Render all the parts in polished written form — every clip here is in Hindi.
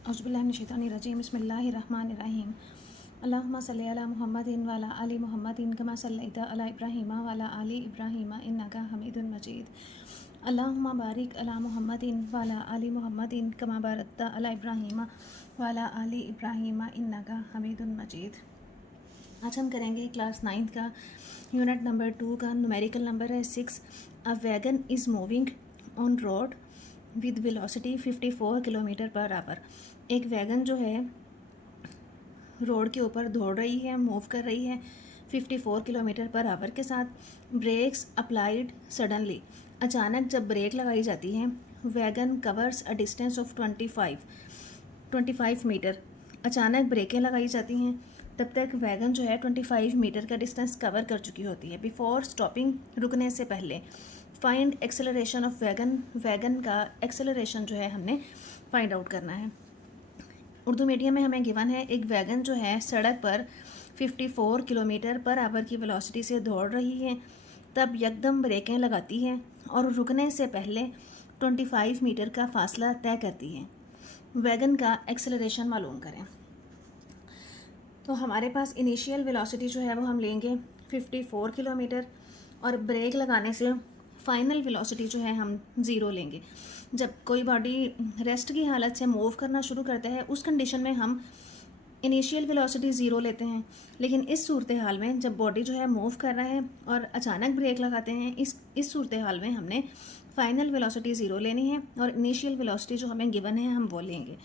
औज़ुबिल्लाहिमिनश्शैतानिर्रजीम बिस्मिल्लाहिर्रहमानिर्रहीम अल्लाहुम्मा सल्लि अला मुहम्मदिन व अला आलि मुहम्मदिन कमा सल्लैता अला इब्राहीम व अला आलि इब्राहीम इन्नका हमीदुन मजीद अल्लाहुम्मा बारिक अला मुहम्मदिन व अला आलि मुहम्मदिन कमा बारकता अला इब्राहीम व अला आलि इब्राहीम इन्नका हमीदुन मजीद। आज हम करेंगे क्लास 9 का यूनिट नंबर 2 का न्यूमेरिकल नंबर है 6। A wagon is moving on road with velocity 54 kilometre per hour. एक वैगन जो है रोड के ऊपर दौड़ रही है, मूव कर रही है 54 किलोमीटर पर आवर के साथ। ब्रेक्स अप्लाइड सडनली, अचानक जब ब्रेक लगाई जाती है। Wagon covers a distance of 25 metre, अचानक ब्रेकें लगाई जाती हैं तब तक वैगन जो है 25 मीटर का डिस्टेंस कवर कर चुकी होती है। बिफोर स्टॉपिंग, रुकने से पहले। Find acceleration of wagon, wagon का एक्सेलरेशन जो है हमने फाइंड आउट करना है। उर्दू मीडियम में हमें गिवन है एक वैगन जो है सड़क पर 54 किलोमीटर पर आवर की वेलोसिटी से दौड़ रही है, तब यकदम ब्रेकें लगाती है और रुकने से पहले 25 मीटर का फासला तय करती है। वैगन का एक्सेलरेशन मालूम करें। तो हमारे पास इनिशियल वेलोसिटी जो है वो हम लेंगे 54 किलोमीटर और ब्रेक लगाने से फाइनल वेलोसिटी जो है हम 0 लेंगे। जब कोई बॉडी रेस्ट की हालत से मूव करना शुरू करता है उस कंडीशन में हम इनिशियल वेलोसिटी 0 लेते हैं, लेकिन इस सूरत हाल में जब बॉडी जो है मूव कर रहा है और अचानक ब्रेक लगाते हैं, इस सूरत हाल में हमने फाइनल वेलोसिटी 0 लेनी है और इनिशियल वेलोसिटी जो हमें गिवन है हम वो लेंगे।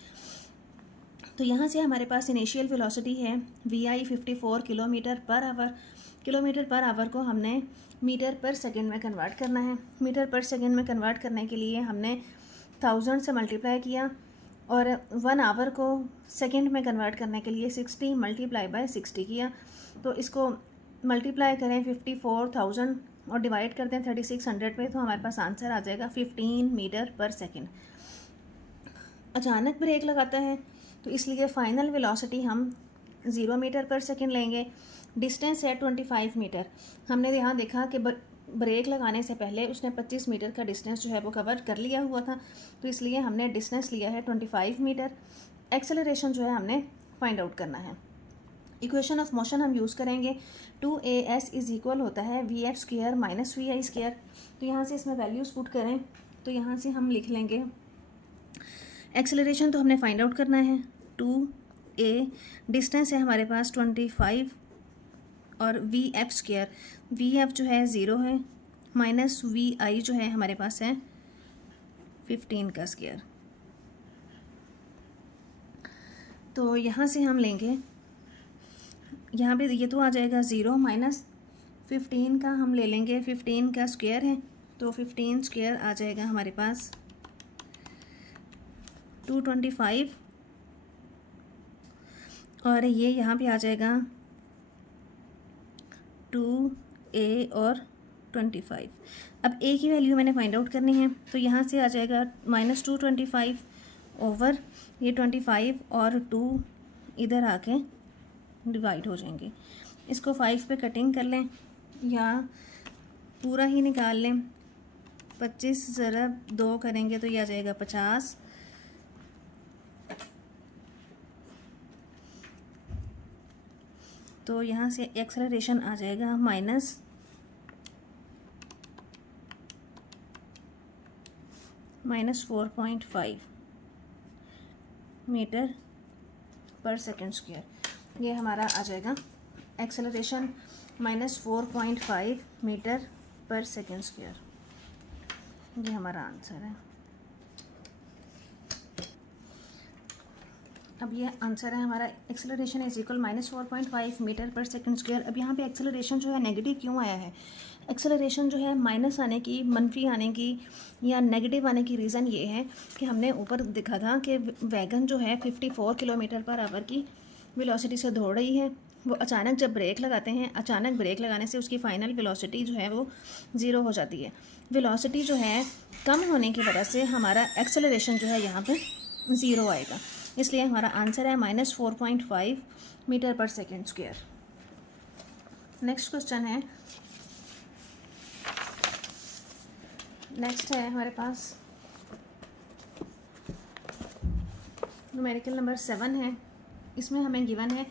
तो यहाँ से हमारे पास इनिशियल वेलोसिटी है VI 54 kilometre per our. Kilometre per our को हमने मीटर पर सेकंड में कन्वर्ट करना है। मीटर पर सेकंड में कन्वर्ट करने के लिए हमने 1000 से मल्टीप्लाई किया और 1 आवर को सेकंड में कन्वर्ट करने के लिए 60 मल्टीप्लाई बाय 60 किया। तो इसको मल्टीप्लाई करें 54,000 और डिवाइड करते हैं 3600 पे, तो हमारे पास आंसर आ जाएगा 15 मीटर पर सेकेंड। अचानक ब्रेक लगाता है तो इसलिए फ़ाइनल वेलोसिटी हम 0 मीटर पर सेकेंड लेंगे। डिस्टेंस है 25 मीटर। हमने यहाँ देखा कि ब्रेक लगाने से पहले उसने 25 मीटर का डिस्टेंस जो है वो कवर कर लिया हुआ था, तो इसलिए हमने डिस्टेंस लिया है 25 मीटर। एक्सेलरेशन जो है हमने फाइंड आउट करना है। इक्वेशन ऑफ मोशन हम यूज़ करेंगे 2AS इज़ इक्वल होता है VF square minus VI square. तो यहाँ से इसमें वैल्यूज़ पुट करें तो यहाँ से हम लिख लेंगे एक्सेलरेशन तो हमने फाइंड आउट करना है 2A, डिस्टेंस है हमारे पास 25 और VF स्क्वायर, VF जो है 0 है माइनस VI जो है हमारे पास है 15 का स्क्वायर। तो यहाँ से हम लेंगे, यहाँ पे ये तो आ जाएगा 0 माइनस 15 का हम ले लेंगे, 15 का स्क्वायर है तो 15 स्क्वायर आ जाएगा हमारे पास 225 और ये यहाँ पे आ जाएगा 2A और 25। अब A की वैल्यू मैंने फाइंड आउट करनी है तो यहाँ से आ जाएगा माइनस 225 ओवर ये 25 और 2 इधर आके डिवाइड हो जाएंगे। इसको 5 पे कटिंग कर लें या पूरा ही निकाल लें। 25 ज़रा 2 करेंगे तो ये आ जाएगा 50। तो यहाँ से एक्सेलरेशन आ जाएगा minus -4.5 metre per second square. ये हमारा आ जाएगा acceleration -4.5 metre per second square. ये हमारा आंसर है। अब ये आंसर है हमारा, acceleration is equal -4.5 metre per second square. अब यहाँ पे एक्सेलरेशन जो है नेगेटिव क्यों आया है? एक्सेलरेशन जो है माइनस आने की, मनफी आने की या नेगेटिव आने की रीज़न ये है कि हमने ऊपर देखा था कि वैगन जो है 54 किलोमीटर पर आवर की वेलोसिटी से दौड़ रही है। वो अचानक जब ब्रेक लगाते हैं, अचानक ब्रेक लगाने से उसकी फ़ाइनल वेलोसिटी जो है वो 0 हो जाती है। वेलोसिटी जो है कम होने की वजह से हमारा एक्सेलरेशन जो है यहाँ पर 0 आएगा, इसलिए हमारा आंसर है -4.5 metre per second square. Next question है, नेक्स्ट है हमारे पास न्यूमेरिकल नंबर 7 है। इसमें हमें गिवन है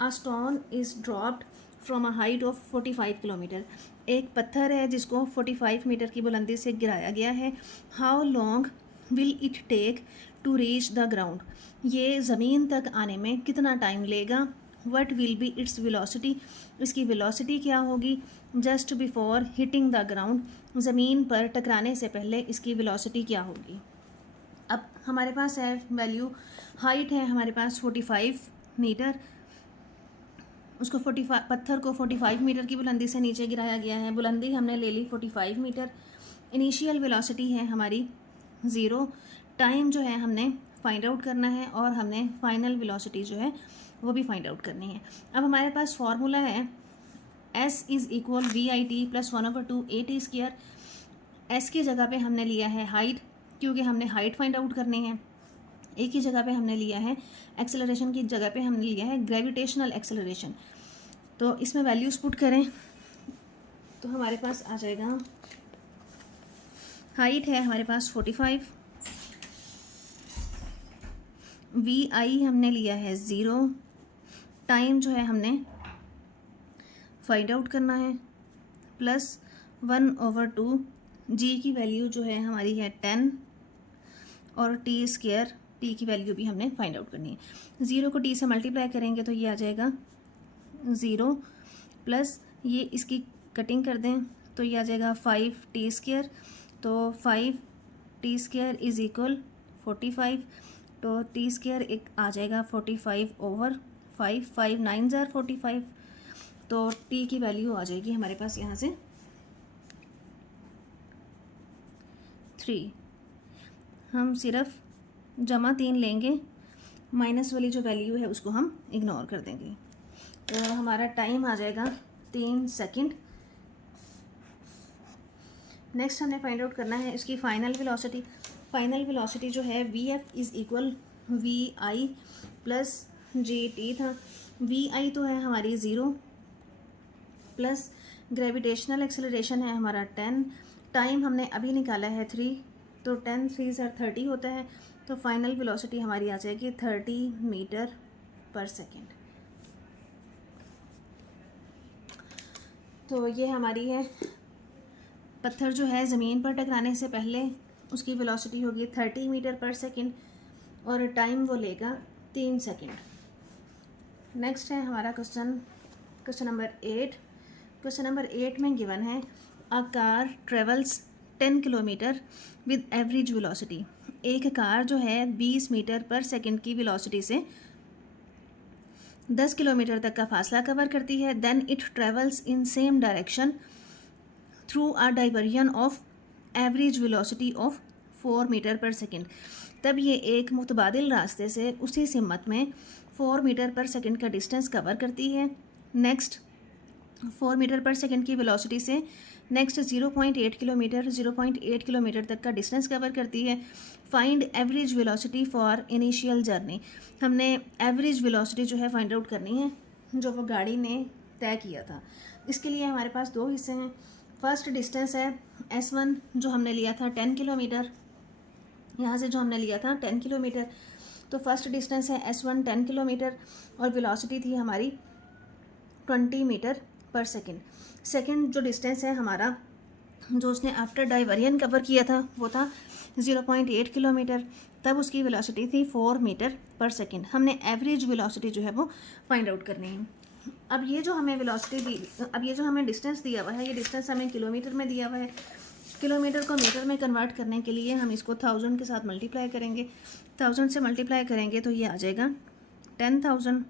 a stone is dropped from a height of 45 kilometre. एक पत्थर है जिसको 45 मीटर की बुलंदी से गिराया गया है। How long will it take to reach the ground. ये ज़मीन तक आने में कितना टाइम लेगा। What will be its velocity. इसकी वेलोसिटी क्या होगी। Just before hitting the ground. ज़मीन पर टकराने से पहले इसकी वेलोसिटी क्या होगी। अब हमारे पास है वैल्यू, हाइट है हमारे पास 45 मीटर, उसको 45 पत्थर को 45 मीटर की बुलंदी से नीचे गिराया गया है। बुलंदी हमने ले ली 45 मीटर। इनिशियल वेलोसिटी है हमारी 0। टाइम जो है हमने फाइंड आउट करना है और हमने फाइनल वेलोसिटी जो है वो भी फाइंड आउट करनी है। अब हमारे पास फॉर्मूला है S is equal VIT plus 1/2 AT²। S की जगह पे हमने लिया है हाइट, क्योंकि हमने हाइट फाइंड आउट करनी है। A की जगह पे हमने लिया है एक्सेलरेशन, की जगह पे हमने लिया है ग्रेविटेशनल एक्सेलरेशन। तो इसमें वैल्यूज पुट करें तो हमारे पास आ जाएगा, हाइट है हमारे पास 45, VI हमने लिया है 0, टाइम जो है हमने फाइंड आउट करना है, प्लस 1/2 G की वैल्यू जो है हमारी है 10 और T², T की वैल्यू भी हमने फाइंड आउट करनी है। 0 को T से मल्टीप्लाई करेंगे तो ये आ जाएगा 0, प्लस ये इसकी कटिंग कर दें तो ये आ जाएगा 5T²। तो 5T² इज़ इक्वल 45। तो T² एक आ जाएगा 45/5, 5 9 ज़ार 45। तो T की वैल्यू आ जाएगी हमारे पास यहाँ से 3। हम सिर्फ जमा 3 लेंगे, माइनस वाली जो वैल्यू है उसको हम इग्नोर कर देंगे। तो हमारा टाइम आ जाएगा 3 सेकंड। नेक्स्ट हमने फाइंड आउट करना है इसकी फाइनल वेलोसिटी। फाइनल वेलोसिटी जो है VF is equal VI plus GT था। VI तो है हमारी 0, प्लस ग्रेविटेशनल एक्सेलरेशन है हमारा 10, टाइम हमने अभी निकाला है 3, तो 10 3 ज़ार 30 होता है। तो फाइनल वेलोसिटी हमारी आ जाएगी 30 मीटर पर सेकेंड। तो ये हमारी है, पत्थर जो है ज़मीन पर टकराने से पहले उसकी वेलोसिटी होगी 30 मीटर पर सेकेंड और टाइम वो लेगा 3 सेकेंड। नेक्स्ट है हमारा क्वेश्चन नंबर 8। क्वेश्चन नंबर 8 में गिवन है a car travels 10 kilometre with average velocity. एक कार जो है 20 मीटर पर सेकेंड की वेलोसिटी से 10 किलोमीटर तक का फासला कवर करती है। Then it travels in same direction through a diversion of average velocity of 4 metre per second. तब ये एक मुतबादिल रास्ते से उसी सिमत में 4 मीटर पर सेकेंड का डिस्टेंस कवर करती है। नेक्स्ट 4 मीटर पर सेकेंड की वेलोसिटी से नेक्स्ट 0.8 किलोमीटर तक का डिस्टेंस कवर करती है। Find average velocity for initial journey. हमने एवरेज वेलोसिटी जो है फाइंड आउट करनी है जो वो गाड़ी ने तय किया था। इसके लिए हमारे पास 2 हिस्से हैं। फर्स्ट डिस्टेंस है S1 जो हमने लिया था 10 किलोमीटर, यहाँ से जो हमने लिया था 10 किलोमीटर। तो फर्स्ट डिस्टेंस है S1 10 किलोमीटर और वेलोसिटी थी हमारी 20 मीटर पर सेकेंड। सेकेंड जो डिस्टेंस है हमारा जो उसने आफ्टर डाइवर्जन कवर किया था वो था 0.8 किलोमीटर, तब उसकी वेलोसिटी थी 4 मीटर पर सेकेंड। हमने एवरेज वेलोसिटी जो है वो फाइंड आउट करनी है। अब ये जो हमें वेलोसिटी दी, अब ये जो हमें डिस्टेंस दिया हुआ है, ये डिस्टेंस हमें किलोमीटर में दिया हुआ है। किलोमीटर को मीटर में कन्वर्ट करने के लिए हम इसको 1000 के साथ मल्टीप्लाई करेंगे। 1000 से मल्टीप्लाई करेंगे तो ये आ जाएगा 10,000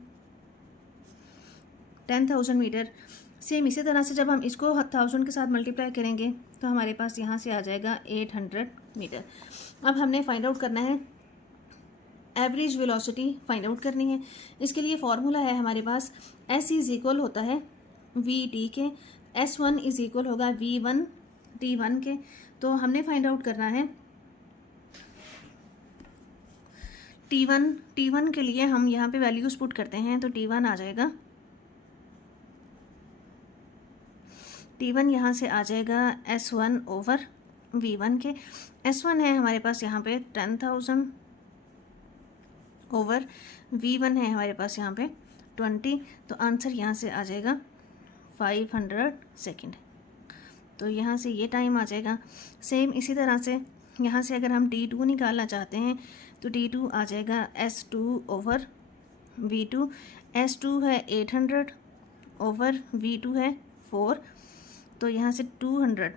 मीटर। सेम इसी तरह से जब हम इसको 1000 के साथ मल्टीप्लाई करेंगे तो हमारे पास यहाँ से आ जाएगा 800 मीटर। अब हमने फाइंड आउट करना है एवरेज वेलोसिटी फाइंड आउट करनी है। इसके लिए फॉर्मूला है हमारे पास S इज़ इक्वल होता है VT के, S1 इज़ इक्वल होगा V1 T1 के। तो हमने फाइंड आउट करना है T1 के लिए हम यहाँ पे वैल्यूज़ पुट करते हैं तो T1 आ जाएगा, T1 यहाँ से आ जाएगा S1 ओवर V1 के। S1 है हमारे पास यहाँ पे 10,000 ओवर v1 है हमारे पास यहाँ पे 20, तो आंसर यहाँ से आ जाएगा 500 सेकेंड। तो यहाँ से ये टाइम आ जाएगा। सेम इसी तरह से यहाँ से अगर हम t2 निकालना चाहते हैं तो t2 आ जाएगा s2 ओवर v2। s2 है 800 ओवर v2 है 4, तो यहाँ से 200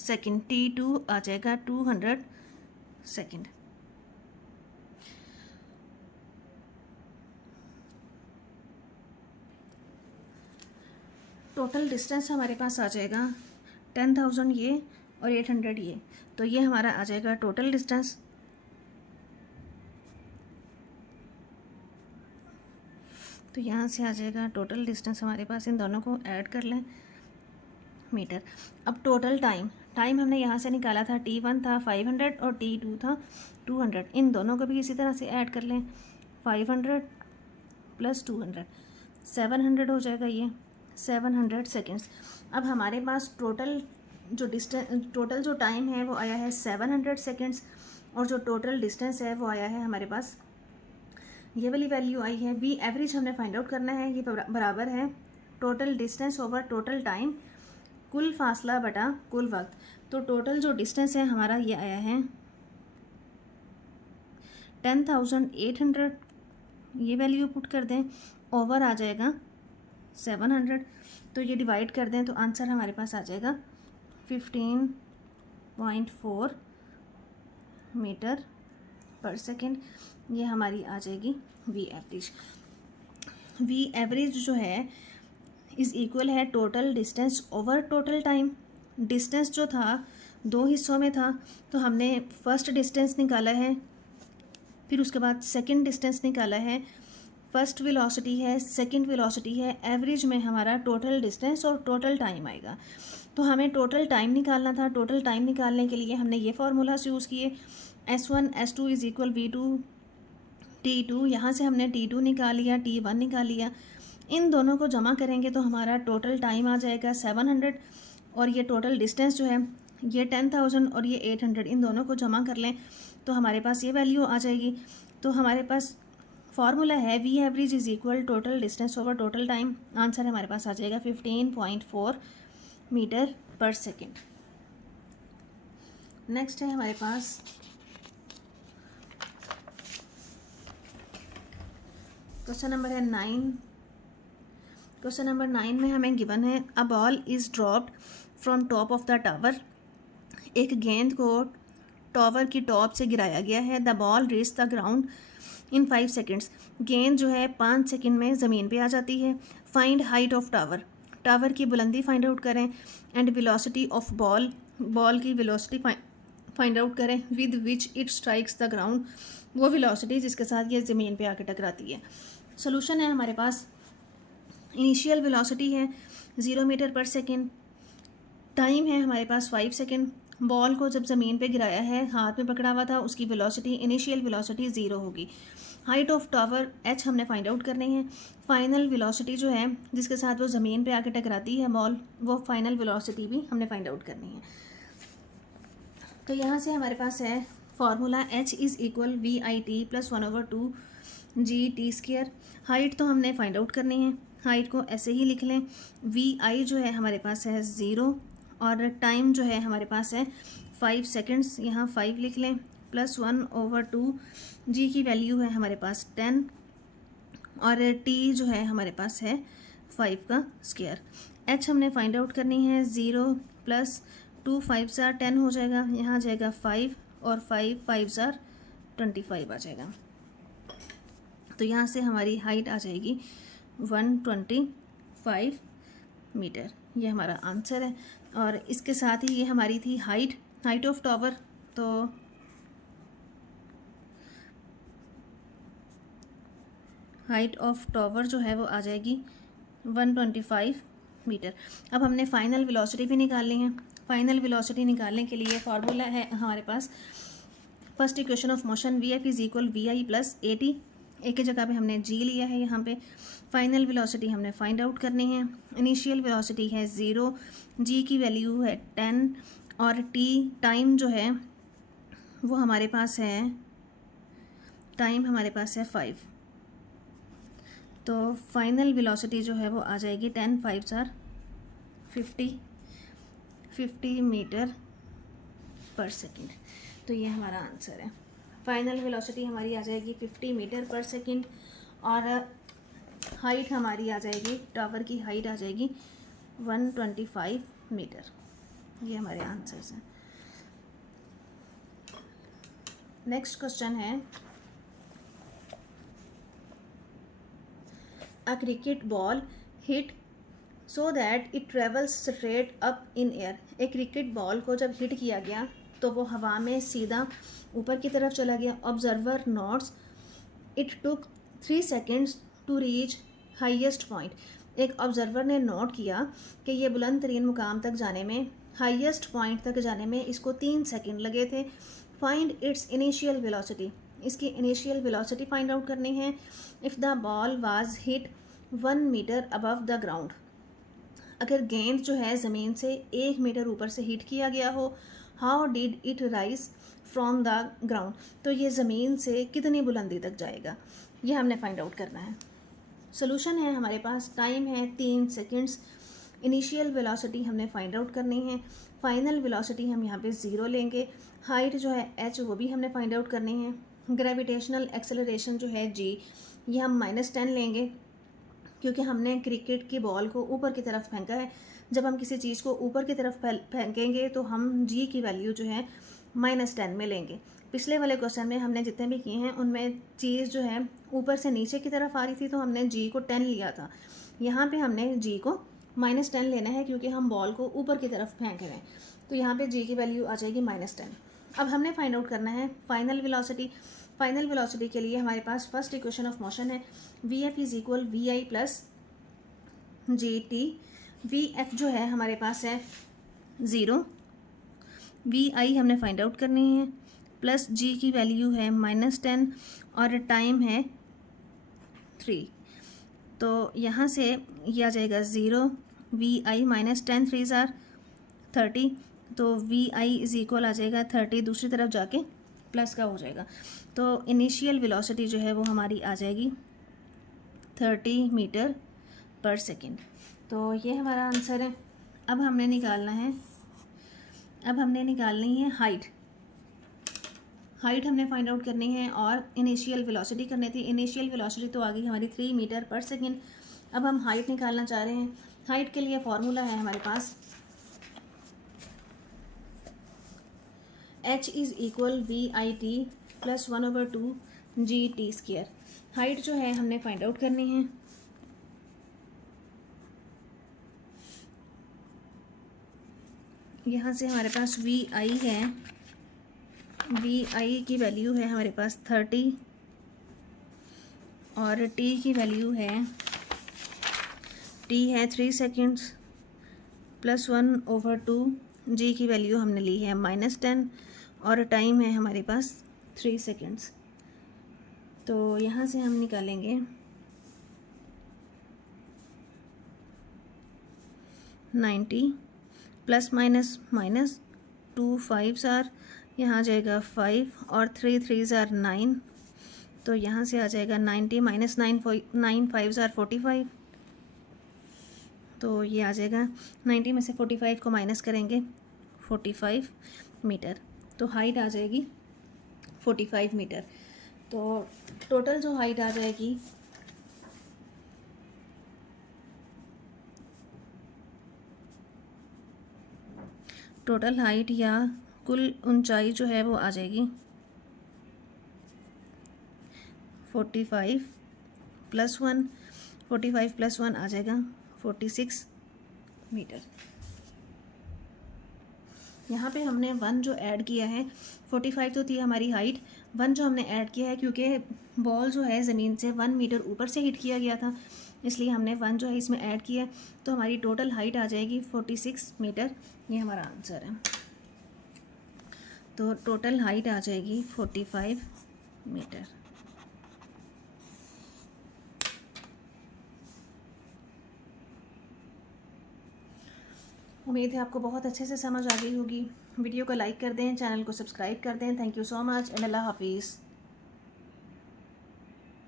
सेकेंड, t2 आ जाएगा 200 सेकेंड। टोटल डिस्टेंस हमारे पास आ जाएगा 10,000 ये और 800 ये, तो ये हमारा आ जाएगा टोटल डिस्टेंस। तो यहाँ से आ जाएगा टोटल डिस्टेंस हमारे पास, इन दोनों को ऐड कर लें मीटर। अब टोटल टाइम हमने यहाँ से निकाला था, t1 था 500 और t2 था 200, इन दोनों को भी इसी तरह से ऐड कर लें। 500 प्लस 200 700 हो जाएगा, ये 700 सेकेंड्स। अब हमारे पास टोटल जो टाइम है वो आया है 700 सेकेंड्स, और जो टोटल डिस्टेंस है वो आया है हमारे पास, ये वाली वैल्यू आई है। वी एवरेज हमने फाइंड आउट करना है, ये बराबर है total distance over total time, कुल फासला बटा कुल वक्त। तो टोटल जो डिस्टेंस है हमारा ये आया है 10,800, ये वैल्यू पुट कर दें, ओवर आ जाएगा 700, तो ये डिवाइड कर दें तो आंसर हमारे पास आ जाएगा 15.4 मीटर पर सेकेंड। ये हमारी आ जाएगी वी एवरेज। वी एवरेज जो है इज़ इक्वल है total distance over total time. Distance जो था दो हिस्सों में था, तो हमने फर्स्ट डिस्टेंस निकाला है, फिर उसके बाद सेकंड डिस्टेंस निकाला है। फर्स्ट वेलोसिटी है, सेकंड वेलोसिटी है, एवरेज में हमारा टोटल डिस्टेंस और टोटल टाइम आएगा। तो हमें टोटल टाइम निकालना था। टोटल टाइम निकालने के लिए हमने ये फार्मूलास यूज़ किए, S1 S2 is equal V2 T2। यहाँ से हमने T2 निकाल लिया, T1 निकाल लिया, इन दोनों को जमा करेंगे तो हमारा टोटल टाइम आ जाएगा 700, और ये टोटल डिस्टेंस जो है ये 10,000 और ये 800, इन दोनों को जमा कर लें तो हमारे पास ये वैल्यू आ जाएगी। तो हमारे पास फार्मूला है V average is equal total distance over total time. Answer हमारे पास आ जाएगा 15.4 मीटर पर सेकेंड। नेक्स्ट है हमारे पास क्वेश्चन नंबर है 9। क्वेश्चन नंबर 9 में हमें गिवन है a ball is dropped from top of the tower. एक गेंद को टावर की टॉप से गिराया गया है। The ball reach the ground in 5 seconds. गेंद जो है 5 सेकेंड में ज़मीन पे आ जाती है। Find height of tower. Tower की बुलंदी फाइंड आउट करें। And velocity of ball. Ball की वेलोसिटी फाइंड आउट करें। With which it strikes the ground. वो वेलोसिटी जिसके साथ ये ज़मीन पे आके टकराती है। सोल्यूशन है हमारे पास, इनिशियल वेलोसिटी है 0 मीटर पर सेकेंड, टाइम है हमारे पास 5 सेकेंड। बॉल को जब ज़मीन पे गिराया है, हाथ में पकड़ा हुआ था, उसकी वेलोसिटी इनिशियल वेलोसिटी 0 होगी। हाइट ऑफ टावर h हमने फाइंड आउट करनी है। फाइनल वेलोसिटी जो है जिसके साथ वो ज़मीन पे आके टकराती है बॉल, वो फाइनल वेलोसिटी भी हमने फाइंड आउट करनी है। तो यहाँ से हमारे पास है formula h is equal VIT plus 1/2 GT²। Height तो हमने फाइंड आउट करनी है, हाइट को ऐसे ही लिख लें। VI जो है हमारे पास है 0 और टाइम जो है हमारे पास है 5 सेकेंड्स, यहाँ 5 लिख लें, प्लस 1/2 G की वैल्यू है हमारे पास 10 और T जो है हमारे पास है 5 का स्क्वायर। H हमने फाइंड आउट करनी है, 0 प्लस 2 5 ज़ार 10 हो जाएगा, यहाँ आ जाएगा 5 और 5 5 ज़ार 25 आ जाएगा। तो यहाँ से हमारी हाइट आ जाएगी 125 मीटर। ये हमारा आंसर है। और इसके साथ ही ये हमारी थी हाइट ऑफ टावर। तो हाइट ऑफ टावर जो है वो आ जाएगी 125 मीटर। अब हमने फाइनल वेलोसिटी भी निकालनी है। फाइनल वेलोसिटी निकालने के लिए फार्मूला है हमारे पास, first equation of motion VF is equal VI plus AT। A की जगह पे हमने G लिया है। यहाँ पे फाइनल वेलोसिटी हमने फाइंड आउट करनी है। इनिशियल वेलोसिटी है 0, G की वैल्यू है 10 और T टाइम जो है वो हमारे पास है टाइम हमारे पास है 5, तो फाइनल वेलोसिटी जो है वो आ जाएगी 10 5 आर 50 मीटर पर सेकेंड। तो ये हमारा आंसर है। फाइनल वेलोसिटी हमारी आ जाएगी 50 मीटर पर सेकेंड और हाइट हमारी आ जाएगी, टावर की हाइट आ जाएगी 125 मीटर। ये हमारे आंसर्स हैं। नेक्स्ट क्वेश्चन है, a cricket ball hit so that it travels straight up in air. एक क्रिकेट बॉल को जब हिट किया गया तो वो हवा में सीधा ऊपर की तरफ चला गया। Observer notes it took 3 seconds to reach highest point. एक ऑब्जर्वर ने नोट किया कि ये बुलंद तरीन मुकाम तक जाने में, हाईएस्ट पॉइंट तक जाने में इसको 3 सेकेंड लगे थे। Find its initial velocity. इसकी इनिशियल वेलोसिटी फाइंड आउट करनी है। If the ball was hit 1 metre above the ground. अगर गेंद जो है ज़मीन से 1 मीटर ऊपर से हिट किया गया हो, how did it rise from the ground. तो ये ज़मीन से कितनी बुलंदी तक जाएगा, ये हमने फाइंड आउट करना है। सोल्यूशन है हमारे पास, टाइम है 3 सेकेंड्स, इनिशियल वेलोसिटी हमने फाइंड आउट करनी है, फाइनल वेलोसिटी हम यहाँ पे 0 लेंगे, हाइट जो है h वो भी हमने फाइंड आउट करनी है, ग्रेविटेशनल एक्सेलरेशन जो है g ये हम -10 लेंगे क्योंकि हमने क्रिकेट की बॉल को ऊपर की तरफ फेंका है। जब हम किसी चीज़ को ऊपर की तरफ फेंकेंगे तो हम g की वैल्यू जो है -10 में लेंगे। पिछले वाले क्वेश्चन में हमने जितने भी किए हैं उनमें चीज़ जो है ऊपर से नीचे की तरफ आ रही थी तो हमने g को 10 लिया था। यहाँ पे हमने g को -10 लेना है क्योंकि हम बॉल को ऊपर की तरफ फेंक रहे हैं। तो यहाँ पे g की वैल्यू आ जाएगी -10। अब हमने फाइंड आउट करना है फाइनल वेलोसिटी। फाइनल वेलोसिटी के लिए हमारे पास फर्स्ट इक्वेशन ऑफ मोशन है, Vf is equal V I plus G T. V F जो है हमारे पास है 0, वी आई हमने फाइंड आउट करनी है, प्लस जी की वैल्यू है -10 और टाइम है 3। तो यहाँ से ये आ जाएगा 0, वी आई -10 3 आर 30, तो वी आई इज इक्वल आ जाएगा 30, दूसरी तरफ जाके प्लस का हो जाएगा। तो इनिशियल वेलोसिटी जो है वो हमारी आ जाएगी 30 मीटर पर सेकेंड। तो ये हमारा आंसर है। अब हमने निकालनी है हाइट। हाइट हमने फाइंड आउट करनी है और इनिशियल वेलोसिटी करनी थी। इनिशियल वेलोसिटी तो आ गई हमारी 3 मीटर पर सेकेंड। अब हम हाइट निकालना चाह रहे हैं। हाइट के लिए फॉर्मूला है हमारे पास h is equal V I T plus 1/2 G T square. Height जो है हमने फाइंड आउट करनी है। यहाँ से हमारे पास वी आई है, वी आई की वैल्यू है हमारे पास 30 और टी की वैल्यू है, टी है 3 सेकेंड्स प्लस 1/2, जी की वैल्यू हमने ली है -10 और टाइम है हमारे पास 3 सेकेंड्स। तो यहाँ से हम निकालेंगे 90 प्लस माइनस 2 5 आर, यहाँ आ जाएगा 5 और 3 3 आर 9, तो यहाँ से आ जाएगा 90 -9 5 आर 45, तो ये आ जाएगा 90 में से 45 को माइनस करेंगे 45 मीटर, तो हाइट आ जाएगी 45 मीटर। तो टोटल जो हाइट आ जाएगी टोटल हाइट या कुल ऊंचाई जो है वो आ जाएगी 45 + 1 आ जाएगा 46 मीटर। यहाँ पे हमने 1 जो ऐड किया है, 45 तो थी हमारी हाइट, 1 जो हमने ऐड किया है क्योंकि बॉल जो है ज़मीन से 1 मीटर ऊपर से हिट किया गया था, इसलिए हमने 1 जो है इसमें ऐड किया, तो हमारी टोटल हाइट आ जाएगी 46 मीटर। ये हमारा आंसर है। तो टोटल हाइट आ जाएगी 45 मीटर। उम्मीद है आपको बहुत अच्छे से समझ आ गई होगी। वीडियो को लाइक कर दें, चैनल को सब्सक्राइब कर दें। Thank you so much and अल्लाह हाफिज़।